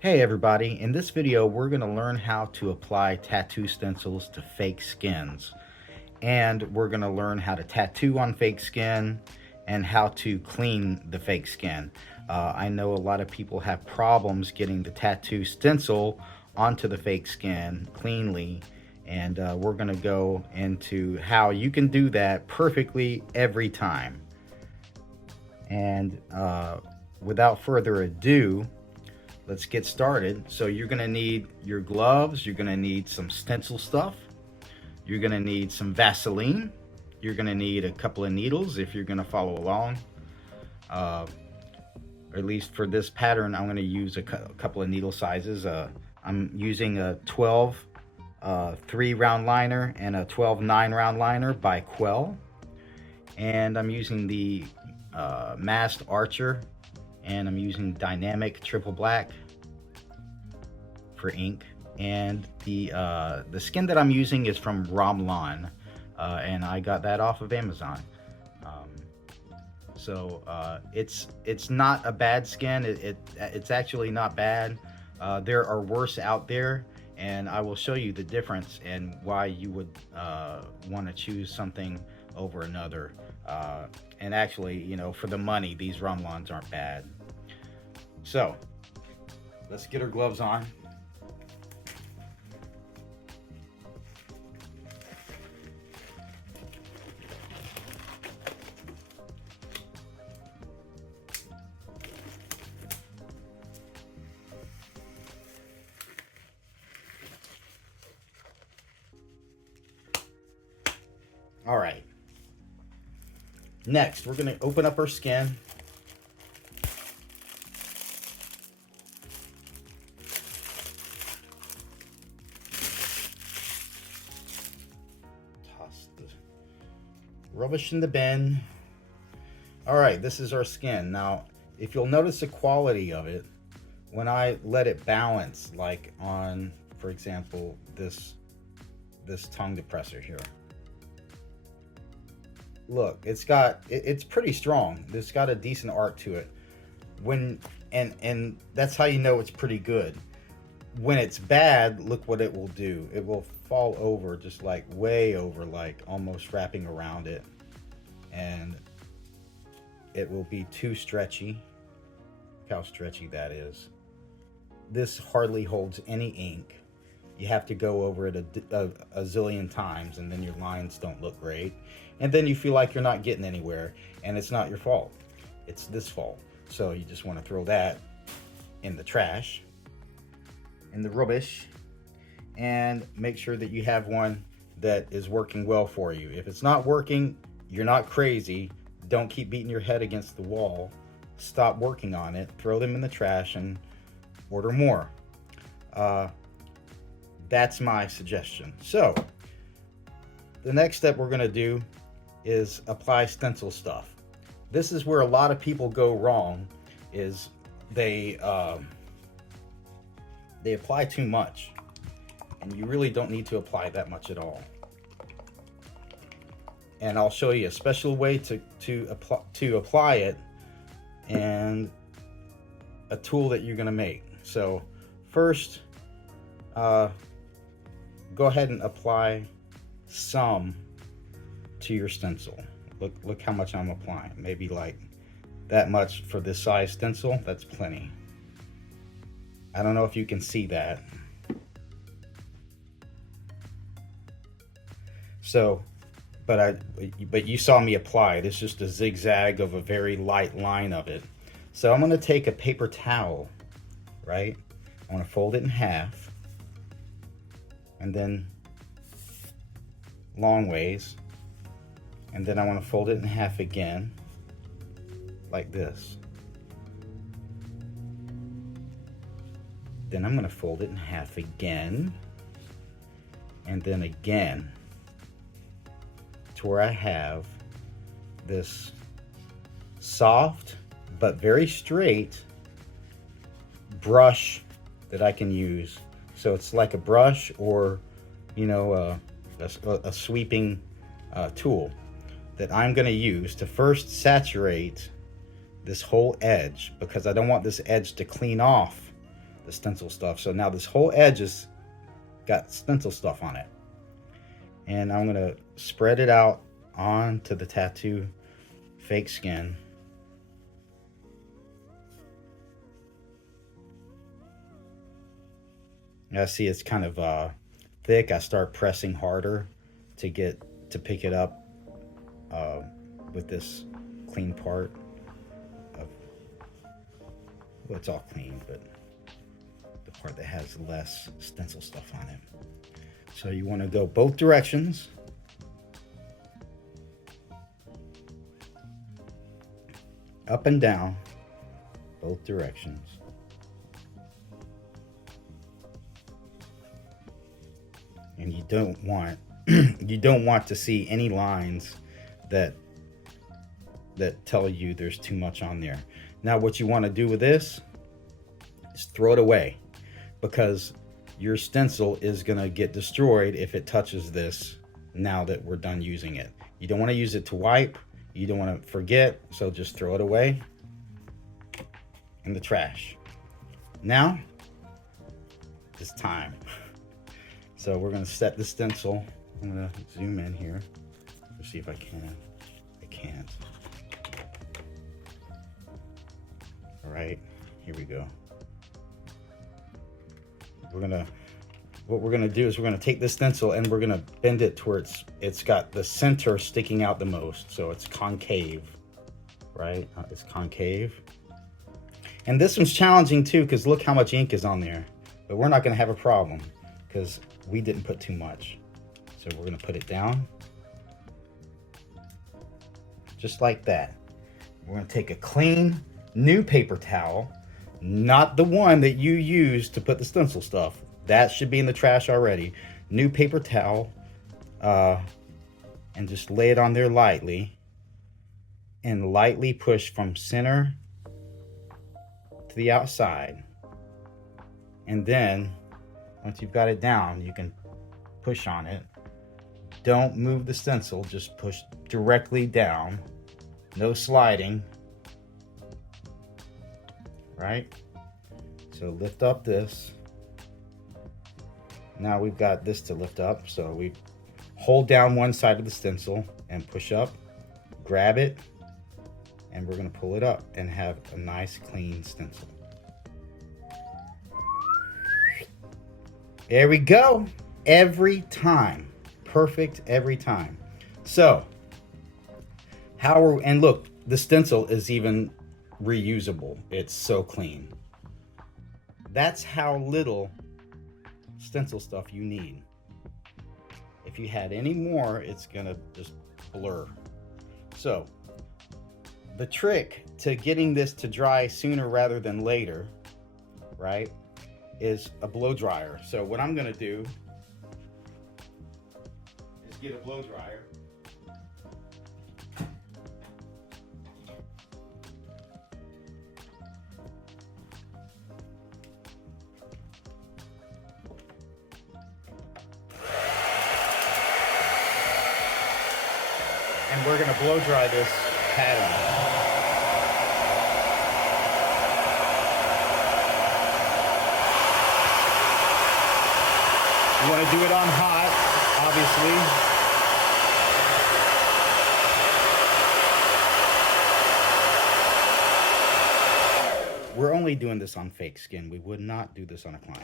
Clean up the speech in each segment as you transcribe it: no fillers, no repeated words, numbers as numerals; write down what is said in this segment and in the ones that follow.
Hey everybody, in this video we're going to learn how to apply tattoo stencils to fake skins. And we're going to learn how to tattoo on fake skin and how to clean the fake skin. I know a lot of people have problems getting the tattoo stencil onto the fake skin cleanly. And we're going to go into how you can do that perfectly every time. And without further ado, let's get started. So you're gonna need your gloves, you're gonna need some stencil stuff, you're gonna need some Vaseline, you're gonna need a couple of needles if you're gonna follow along. Or at least for this pattern, I'm gonna use a couple of needle sizes. I'm using a 12 3 round liner and a 12 9 round liner by Quell. And I'm using the Masked Archer, and I'm using dynamic triple black for ink. And the skin that I'm using is from Ramlan, and I got that off of Amazon. So it's not a bad skin. It's actually not bad. There are worse out there, and I will show you the difference and why you would want to choose something over another. And actually, you know, for the money, these Ramlans aren't bad. So let's get our gloves on. All right. Next, we're going to open up our skin. Toss the rubbish in the bin. All right, this is our skin. Now, if you'll notice the quality of it, when I let it balance, like on, for example, this tongue depressor here. Look, it's pretty strong. It's got a decent arc to it. And that's how you know it's pretty good. When it's bad, look what it will do. It will fall over, just like way over, like almost wrapping around it. And it will be too stretchy. Look how stretchy that is. This hardly holds any ink. You have to go over it a zillion times, and then your lines don't look great. And then you feel like you're not getting anywhere, and it's not your fault. It's this fault. So you just want to throw that in the trash, in the rubbish, and make sure that you have one that is working well for you. If it's not working, you're not crazy. Don't keep beating your head against the wall. Stop working on it. Throw them in the trash and order more. That's my suggestion. So the next step we're going to do is apply stencil stuff. This is where a lot of people go wrong, is they apply too much, and you really don't need to apply that much at all. And I'll show you a special way to apply it, and a tool that you're going to make. So first, go ahead and apply some to your stencil. Look how much I'm applying. Maybe like that much for this size stencil. That's plenty. I don't know if you can see that. So, but you saw me apply it. It's just a zigzag of a very light line of it. So I'm going to take a paper towel, right? I'm going to fold it in half, and then long ways, and then I want to fold it in half again, like this. Then I'm going to fold it in half again, and then again, to where I have this soft but very straight brush that I can use. So it's like a brush, or, you know, a sweeping tool that I'm going to use to first saturate this whole edge, because I don't want this edge to clean off the stencil stuff. So now this whole edge has got stencil stuff on it. And I'm gonna spread it out onto the tattoo fake skin. I see it's kind of thick. I start pressing harder to pick it up with this clean part of, well, it's all clean, but the part that has less stencil stuff on it. So you want to go both directions. Up and down, both directions. And you don't want to see any lines that tell you there's too much on there. Now what you want to do with this is throw it away, because your stencil is going to get destroyed if it touches this now that we're done using it. You don't want to use it to wipe. You don't want to forget, so just throw it away in the trash. Now it's time. So we're going to set the stencil. I'm going to zoom in here. Let's see if I can. I can't. All right, here we go. What we're gonna do is we're gonna take this stencil and we're gonna bend it to where it's got the center sticking out the most, so it's concave, right? It's concave. And this one's challenging too, because look how much ink is on there. But we're not gonna have a problem because we didn't put too much. So we're gonna put it down, just like that. We're gonna take a clean, new paper towel, not the one that you used to put the stencil stuff. That should be in the trash already. New paper towel, and just lay it on there lightly, and lightly push from center to the outside. And then once you've got it down, you can push on it. Don't move the stencil, just push directly down. No sliding. Right? So lift up this. Now we've got this to lift up. So we hold down one side of the stencil and push up, grab it, and we're going to pull it up and have a nice clean stencil. There we go. Every time. Perfect every time. So, and look, the stencil is even reusable. It's so clean. That's how little stencil stuff you need. If you had any more, it's gonna just blur. So the trick to getting this to dry sooner rather than later, right, is a blow dryer. So what I'm gonna do is get a blow dryer. And we're going to blow dry this pattern. You want to do it on hot, obviously. We're only doing this on fake skin. We would not do this on a client.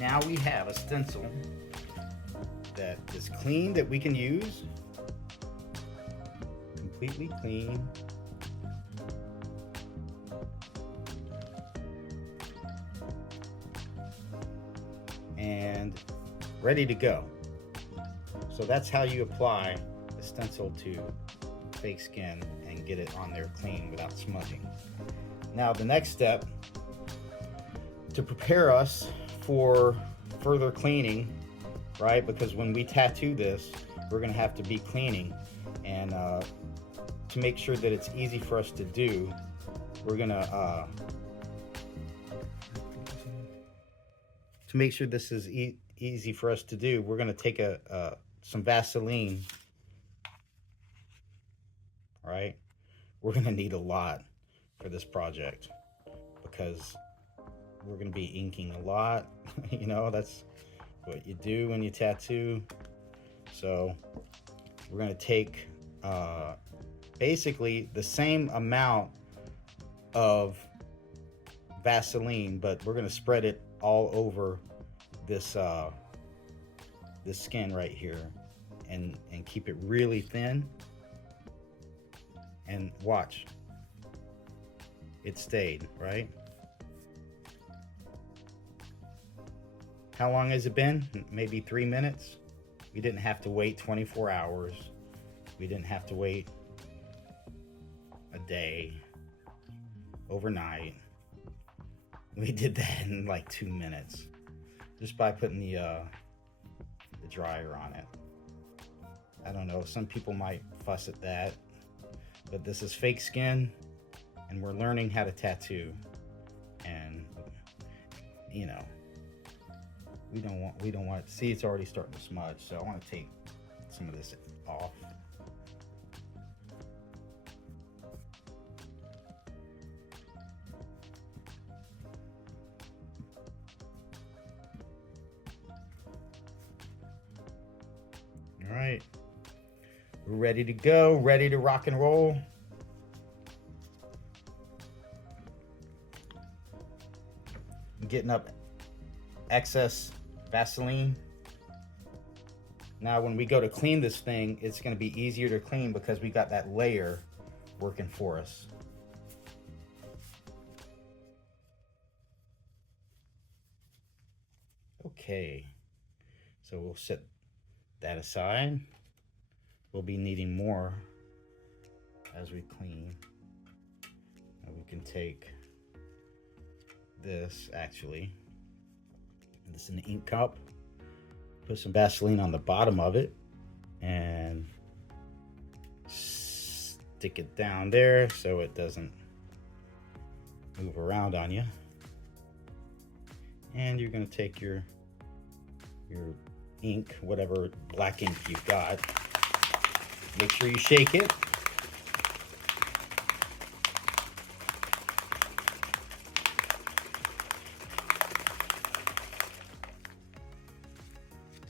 now we have a stencil that is clean, that we can use. Completely clean. And ready to go. So that's how you apply the stencil to fake skin and get it on there clean without smudging. Now the next step to prepare us for further cleaning, right? Because when we tattoo this, we're gonna have to be cleaning, and to make sure that it's easy for us to do, we're gonna to make sure this is easy for us to do, we're gonna take some Vaseline. All right, we're gonna need a lot for this project because we're gonna be inking a lot. You know, that's what you do when you tattoo. So we're gonna take basically the same amount of Vaseline, but we're gonna spread it all over this this skin right here, and keep it really thin. And watch, it stayed, right? How long has it been? Maybe 3 minutes. We didn't have to wait 24 hours. We didn't have to wait a day, overnight. We did that in like 2 minutes, just by putting the dryer on it. I don't know, some people might fuss at that, but this is fake skin, and we're learning how to tattoo. And you know, we don't want it. See, it's already starting to smudge, so I want to take some of this off. All right, we're ready to go, ready to rock and roll. I'm getting up excess Vaseline. Now when we go to clean this thing, it's going to be easier to clean because we got that layer working for us. Okay, so we'll set that aside. We'll be needing more as we clean. Now we can take this, actually, this is an ink cup, put some Vaseline on the bottom of it and stick it down there so it doesn't move around on you. And you're going to take your ink, whatever black ink you've got. Make sure you shake it.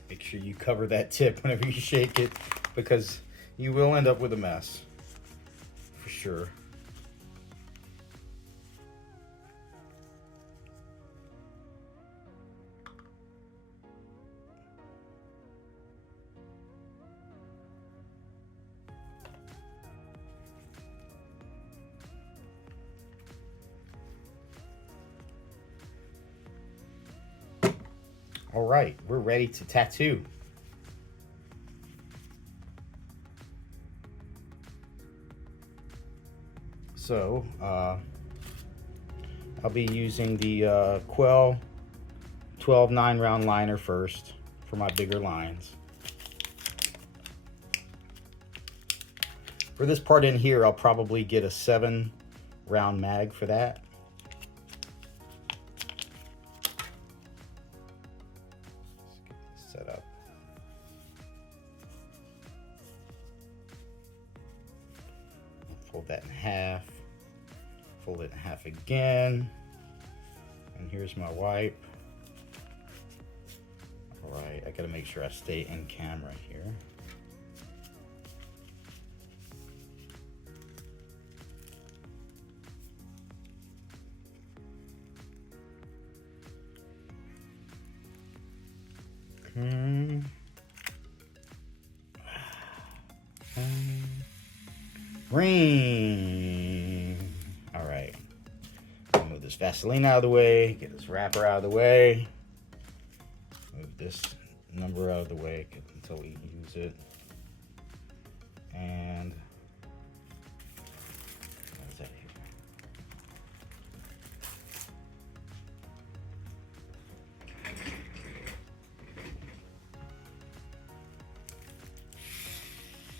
Make sure you cover that tip whenever you shake it, because you will end up with a mess, for sure. All right, we're ready to tattoo. So, I'll be using the Quell 12-9 round liner first for my bigger lines. For this part in here, I'll probably get a 7 round mag for that. Set up. Fold that in half. Fold it in half again. And here's my wipe. All right, I gotta make sure I stay in camera here. Rain. All right. Move this Vaseline out of the way. Get this wrapper out of the way. Move this number out of the way until we use it. And what is that here?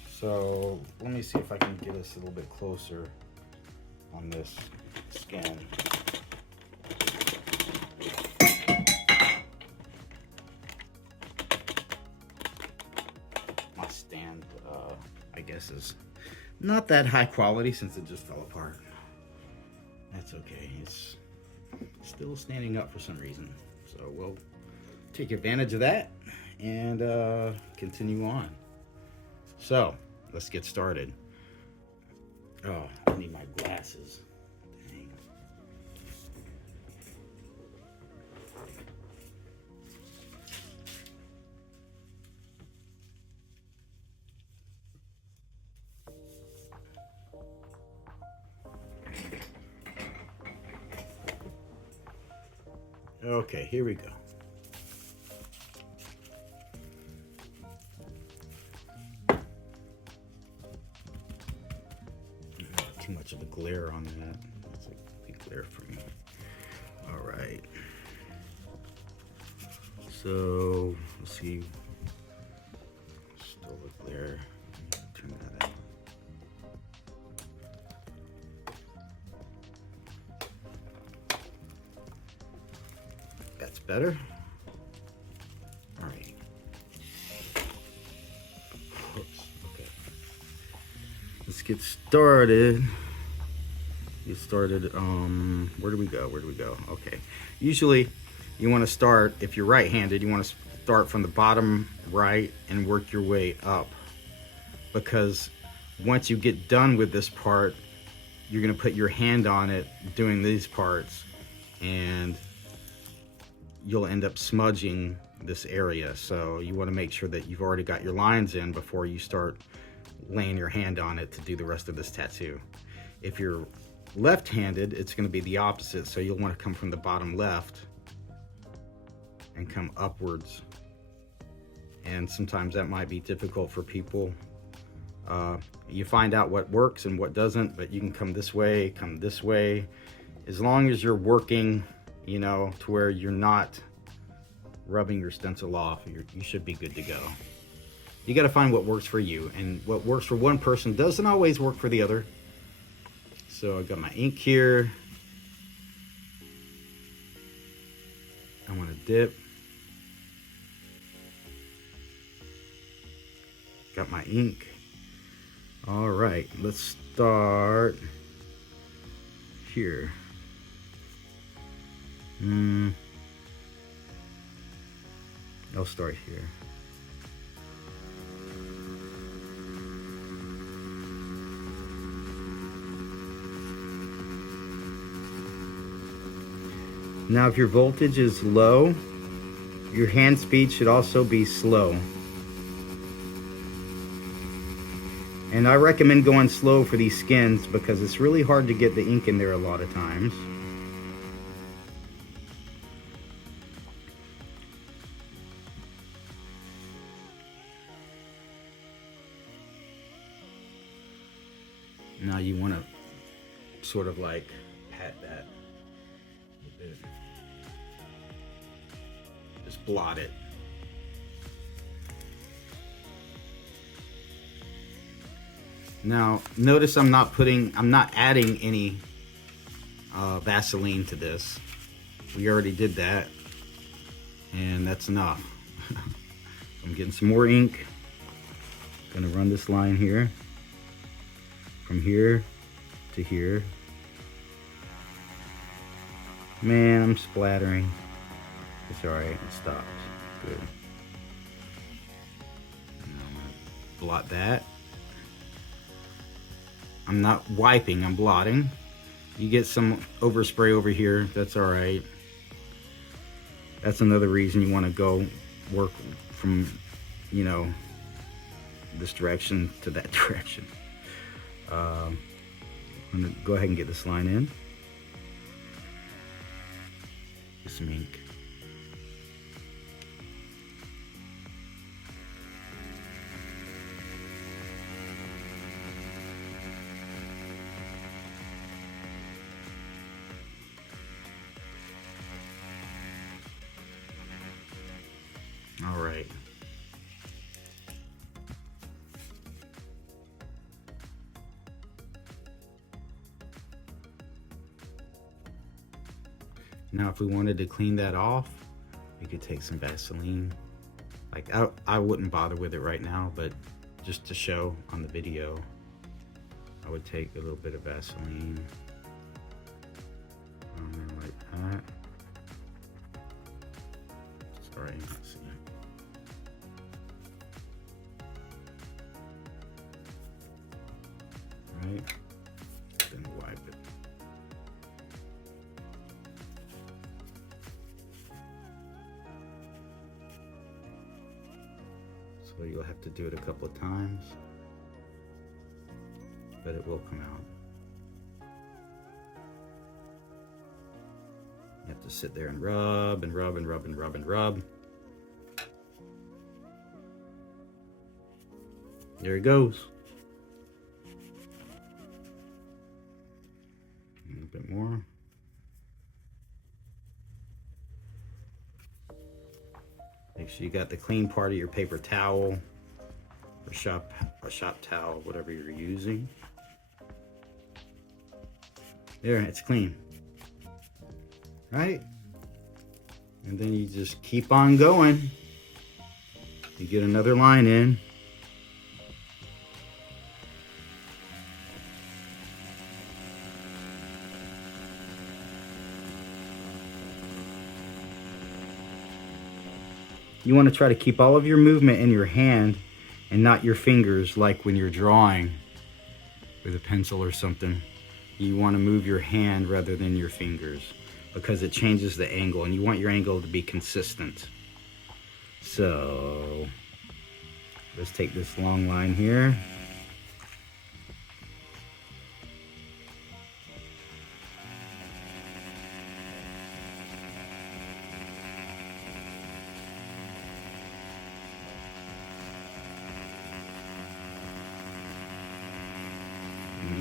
So let me see if I can get us a little bit closer on this skin. My stand, I guess, is not that high quality since it just fell apart. That's okay. It's still standing up for some reason. So we'll take advantage of that and continue on. So let's get started. Oh, I need my glasses. Dang. Okay, here we go. Too much of a glare on that. It's a big glare for me. All right. So let's see. Still a glare. Turn that out. That's better. All right. Oops. Okay. Let's get started. Where do we go? Okay. Usually you want to start, if you're right-handed, you want to start from the bottom right and work your way up, because once you get done with this part, you're going to put your hand on it doing these parts, and you'll end up smudging this area. So you want to make sure that you've already got your lines in before you start laying your hand on it to do the rest of this tattoo. If you're left-handed, it's going to be the opposite, so you'll want to come from the bottom left and come upwards, and sometimes that might be difficult for people. You find out what works and what doesn't, but you can come this way, as long as you're working, you know, to where you're not rubbing your stencil off. You should be good to go. You got to find what works for you, and what works for one person doesn't always work for the other. So I got my ink here. I want to dip. Got my ink. All right, let's start here. I'll start here. Now, if your voltage is low, your hand speed should also be slow. And I recommend going slow for these skins because it's really hard to get the ink in there a lot of times. Now you want to sort of like pat that a bit. Just blot it. Now notice I'm not adding any Vaseline to this. We already did that, and that's enough. I'm getting some more ink. Gonna run this line here, from here to here. Man, I'm splattering. It's alright, it stopped. Good. Now I'm gonna blot that. I'm not wiping, I'm blotting. You get some overspray over here, that's alright. That's another reason you want to go work from, you know, this direction to that direction. I'm gonna go ahead and get this line in. Get some ink. All right. Now, if we wanted to clean that off, we could take some Vaseline. Like, I wouldn't bother with it right now, but just to show on the video, I would take a little bit of Vaseline on there like that. Sorry, not seeing. Right, then wipe it. So you'll have to do it a couple of times, but it will come out. You have to sit there and rub and rub and rub and rub and rub. There it goes. A little bit more. Make sure you got the clean part of your paper towel or shop towel, whatever you're using. There, it's clean. Right? And then you just keep on going. You get another line in. You want to try to keep all of your movement in your hand and not your fingers, like when you're drawing with a pencil or something. You want to move your hand rather than your fingers because it changes the angle, and you want your angle to be consistent. So let's take this long line here.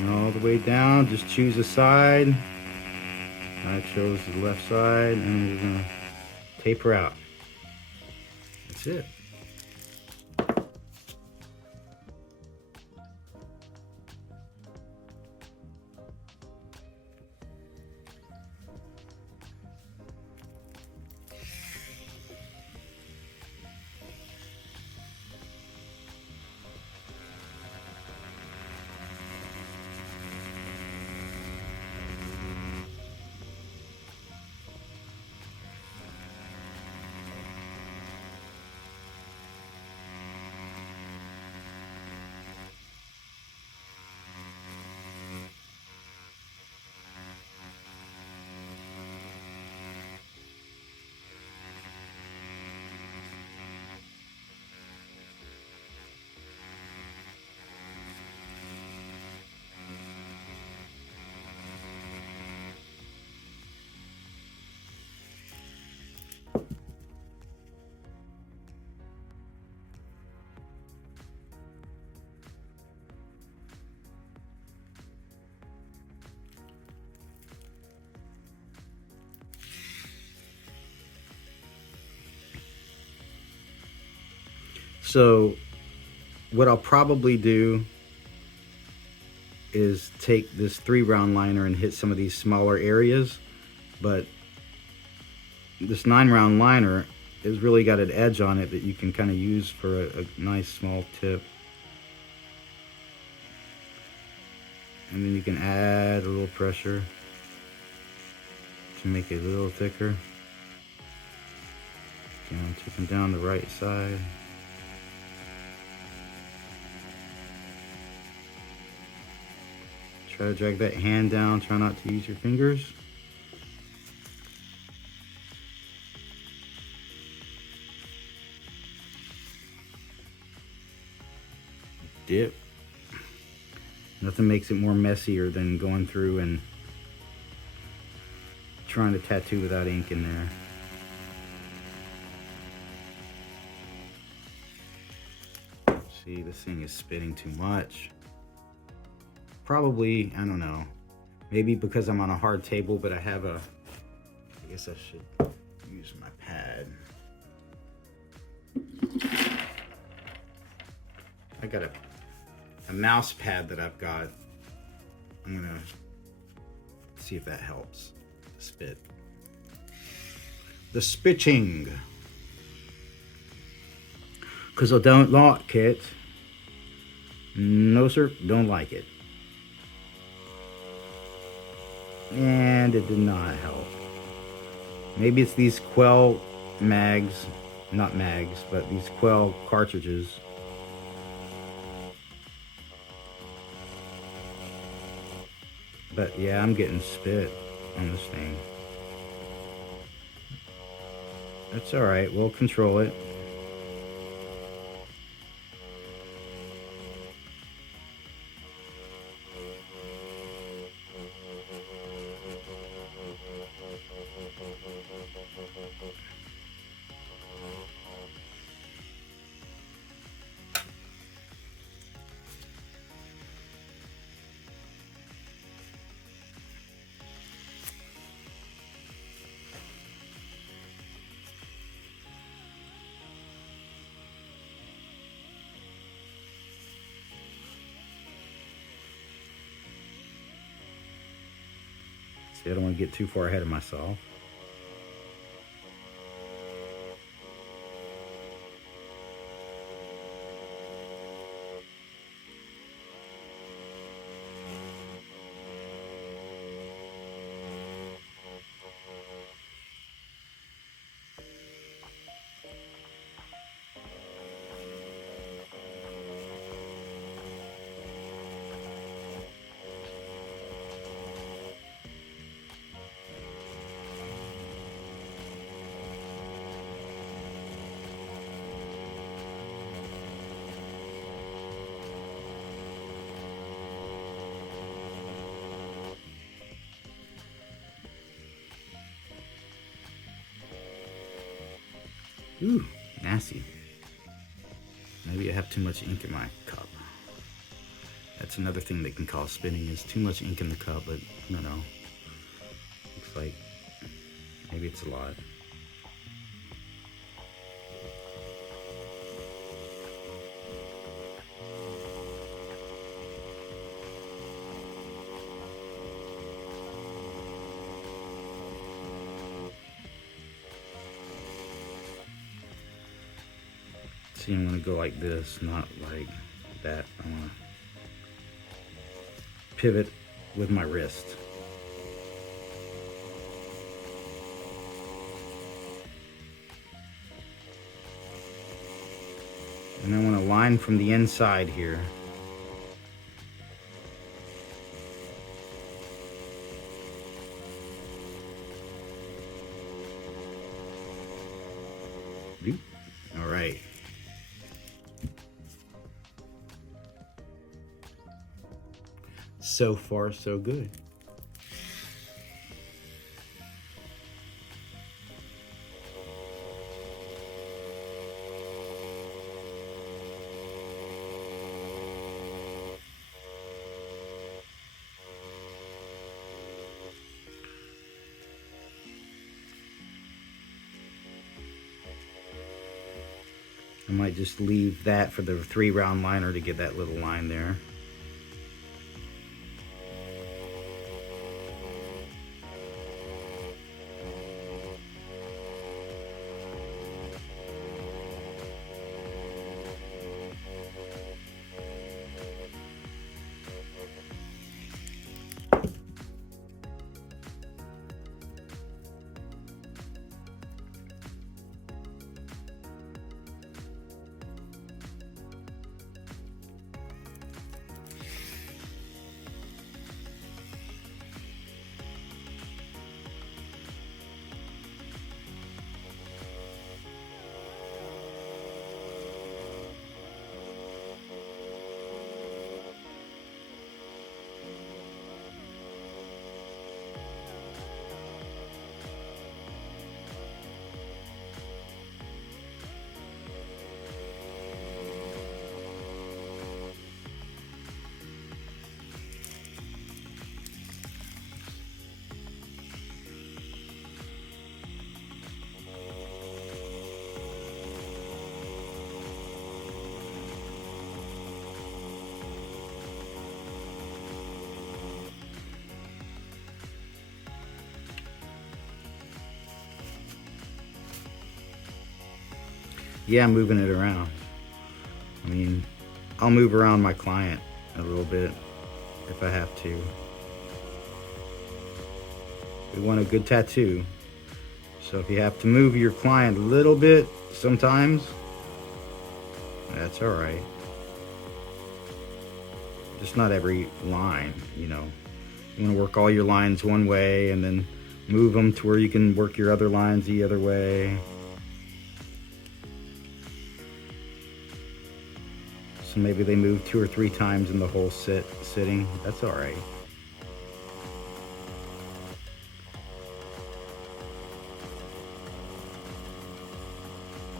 All the way down, just choose a side. I chose the left side, and we're gonna taper out. That's it. So what I'll probably do is take this 3-round liner and hit some of these smaller areas, but this 9-round liner has really got an edge on it that you can kind of use for a nice small tip. And then you can add a little pressure to make it a little thicker. Again, tipping down the right side. Try to drag that hand down, try not to use your fingers. Dip. Nothing makes it more messier than going through and trying to tattoo without ink in there. See, this thing is spitting too much. Probably, I don't know. Maybe because I'm on a hard table, but I have a, I guess I should use my pad. I got a mouse pad that I've got. I'm gonna see if that helps. Spit. The spitting. Because I don't like it. No, sir, don't like it. And it did not help. Maybe it's these Quell mags, not mags, but these Quell cartridges. But yeah, I'm getting spit on this thing. That's alright, we'll control it. See, I don't want to get too far ahead of myself. Ooh, nasty. Maybe I have too much ink in my cup. That's another thing that can cause spinning, is too much ink in the cup, but I don't know. Looks like maybe it's a lot. See, I'm gonna go like this, not like that. I wanna pivot with my wrist. And I want to line from the inside here. All right. So far, so good. I might just leave that for the 3-round liner to get that little line there. Yeah, I'm moving it around. I mean, I'll move around my client a little bit if I have to. We want a good tattoo. So if you have to move your client a little bit sometimes, that's all right. Just not every line, you know. You want to work all your lines one way and then move them to where you can work your other lines the other way. So maybe they move 2 or 3 times in the whole sitting. That's all right.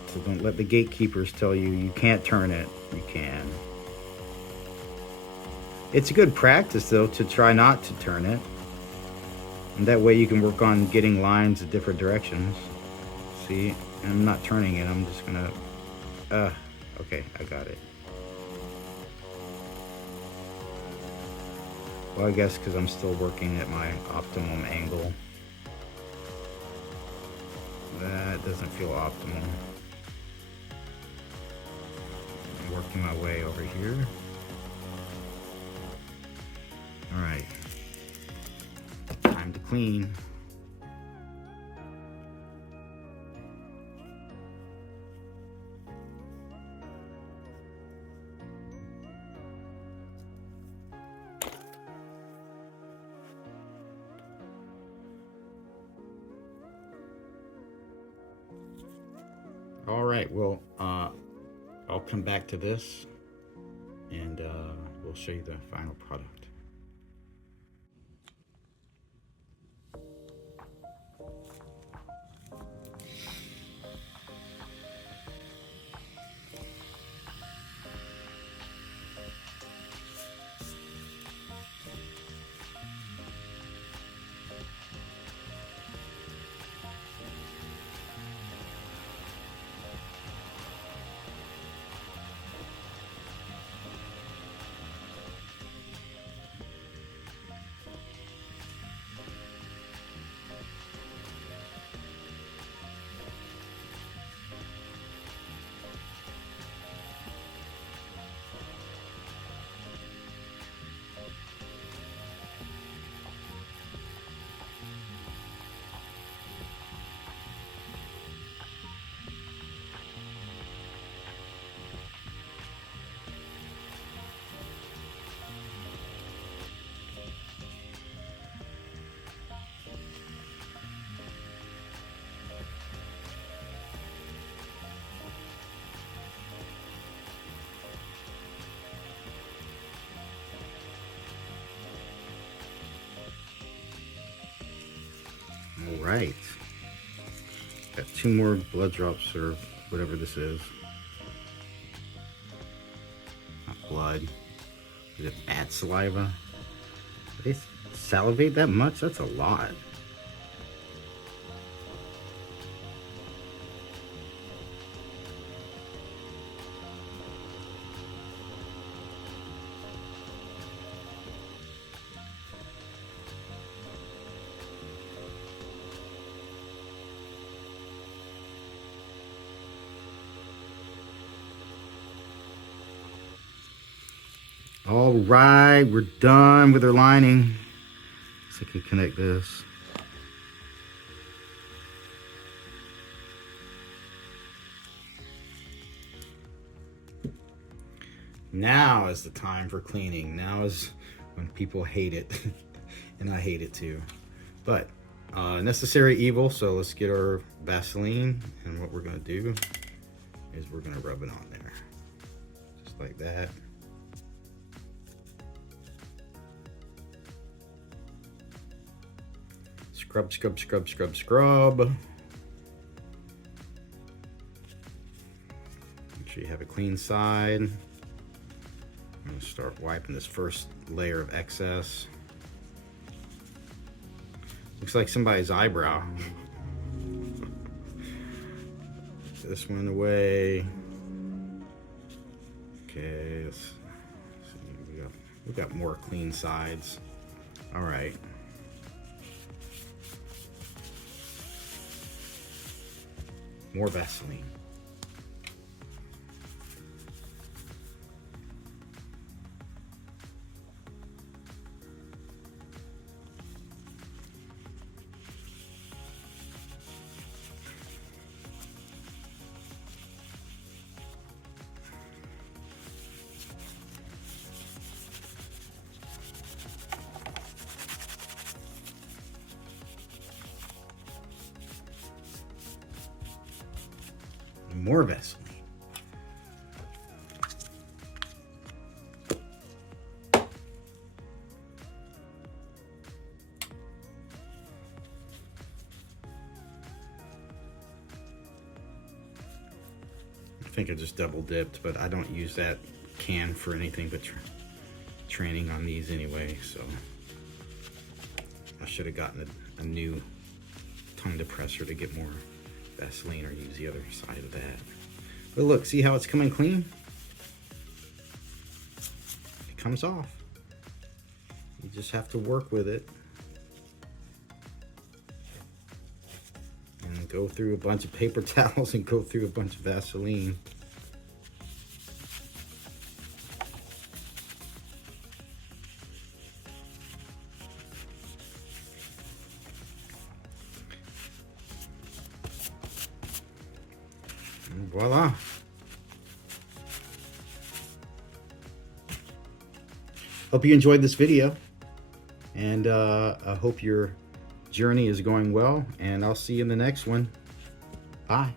So don't let the gatekeepers tell you you can't turn it. You can. It's a good practice though to try not to turn it. And that way you can work on getting lines in different directions. See, and I'm not turning it, I'm just gonna, okay, I got it. Well, I guess because I'm still working at my optimum angle. That doesn't feel optimal. I'm working my way over here. All right, time to clean. All right, well, I'll come back to this and we'll show you the final product. All right, got 2 more blood drops or whatever this is. Not blood. Is it bat saliva? Do they salivate that much? That's a lot. All right, we're done with our lining. So I can connect this. Now is the time for cleaning. Now is when people hate it. And I hate it too. But necessary evil, so let's get our Vaseline. And what we're gonna do is we're gonna rub it on there. Just like that. Scrub, scrub, scrub, scrub, scrub. Make sure you have a clean side. I'm gonna start wiping this first layer of excess. Looks like somebody's eyebrow. This one away. Okay, let's see. We got more clean sides. All right. More Vaseline. more Vaseline. I think I just double dipped, but I don't use that can for anything but training on these anyway, so I should have gotten a new tongue depressor to get more Vaseline, or use the other side of that. But look, see how it's coming clean? It comes off. You just have to work with it and go through a bunch of paper towels and go through a bunch of Vaseline. And voila. Hope you enjoyed this video, and I hope your journey is going well, and I'll see you in the next one. Bye.